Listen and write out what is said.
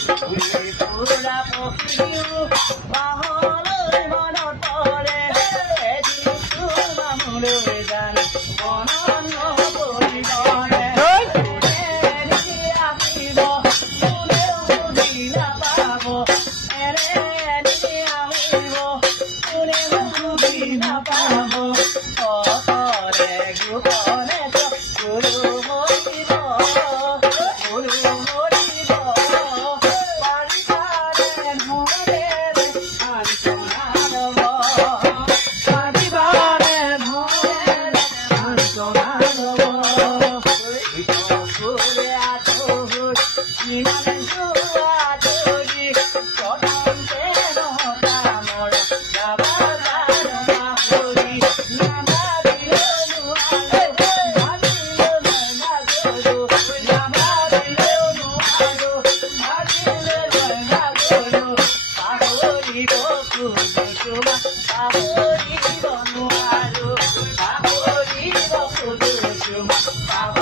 পুৰা পখিও বাহলৈ মনত পৰে এদিনটো মামলৈ গান মনত নপৰিবনে আহিব কোনেও সুধি নাপাব এনে আহিব কোনেও সুধি নাপাব অকলে গোপনে গুৰু মৰিব গুৰু মৰিব পাৰিবাৰে ধৰে আঞ্চনাব পাৰিবাৰে ধৰে আঞ্চনাব ফুলে আঁতৰি ইমান যোৱা ধৰি প্ৰথমতে নকামৰ যাবা পাহৰি পাহৰিব নোৱাৰো পাহৰিব খোজো তোমাক